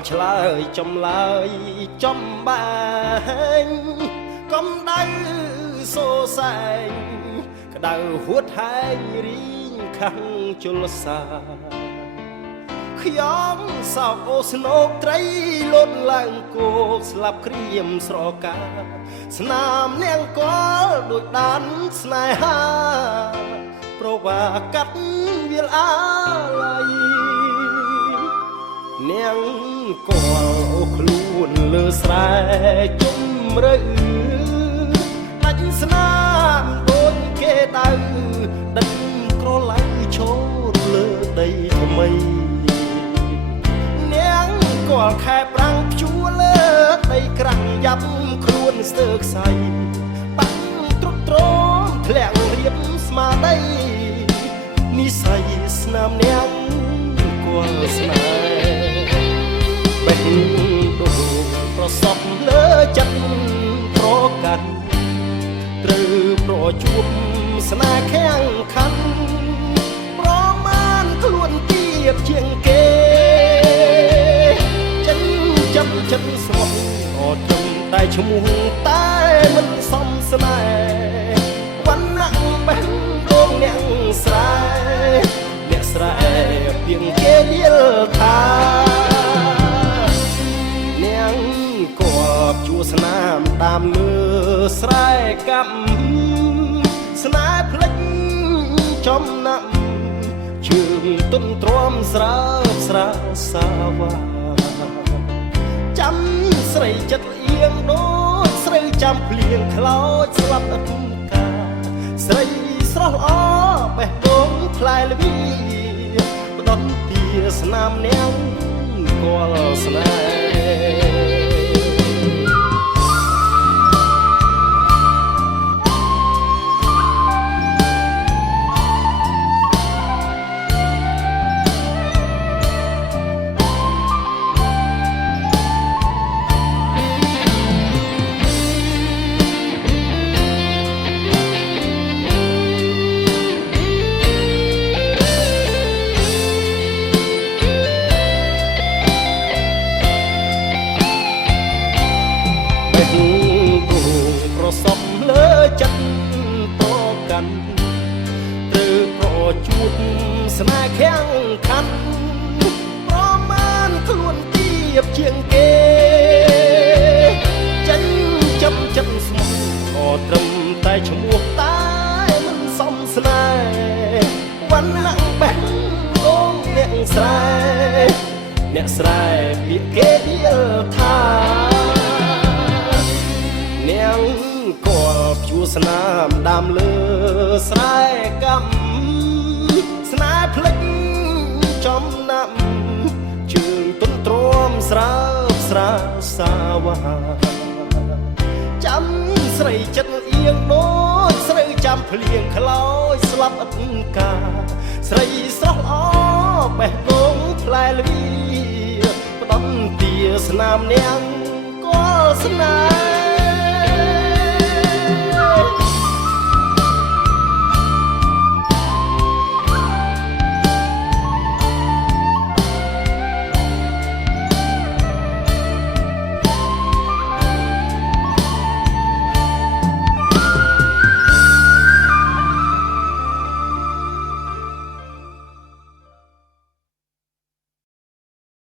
ល់ឆ្លើយចំឡើយចំបែងកំដៅសូសែងក្តៅហួតហែងរីងខាំងជលសាខ្ញុំសោកអូស្នោកត្រីលត់ឡើងគោកស្លាប់ក្រៀមស្រកាស្នាមនាងកលដូចដានស្នេហាប្រវាកាត់វាលអាឡ័យនាងកលអូខ្លួនលើស្រែជំរឿដាច់ស្នាមដូចគេដៅដិតក្រឡៅចូលលើដីថ្មីគាល់ខែប្រាំងភ្ជួរលើដីក្រាំងយ៉ាប់ខ្លួនស្ទើខ្សែបាក់ទ្រុឌទ្រោមធ្លាក់រៀបស្មាដីនិស័យស្នាមនាងគាល់ស្នេហ៍បេះដូងប្រសពលើចិត្តប្រកាន់ត្រូវប្រជួបស្នេហ៍ខាំងខាន់ប្រមាណខ្លួនទៀបជាងគេចិត្តស្មោះអត់ត្រឹមតែឈ្មោះតែមិនសមស្នេហ៍វណ្ណៈបេះដូងអ្នកស្រែពីងគេយល់ថានាងក៏ជួស្នាមតាមលើស្រែកាប់ស្នេហ៍ផ្លិចចំណាប់ជើងទុនទ្រាំស្រើស្រាសាវ៉ាចាំស្រីចិត្តលៀងដូចស្រីចាំភ្លៀងខ្លោចស្លាប់អត់កាស្រីស្រស់ល្អបេះដូងផ្លែល្វីផ្ដន់ទាស្នាមនាងគាល់ស្នេហ៍សពលើចិត្តប្រកាន់ត្រូវប្រជួបស្នេហ៍ខាំងខាន់ប្រមាណខ្លួនទៀបជាងគេចិនចំចិត្តស្មោះក៏ត្រឹមតែឈ្មោះតែមិនសមស្នេហ៍វណ្ណៈបេះដូងអ្នកស្រែពីគេយល់ថានាងក៏ភ្ជួរស្នាមដាំលើស្រែកាប់ស្នេហ៍ផ្លិចចំណាប់ជើងទុនទ្រាំស្រើស្រាសាវ៉ាចាំស្រីចិត្តអៀងដូចស្រីចាំភ្លៀងខ្លោចស្លាប់អត់កាស្រីស្រស់ល្អបេះដូងផ្លែល្វីផ្ដំទាស្នាមនាងក៏ស្នេហ៍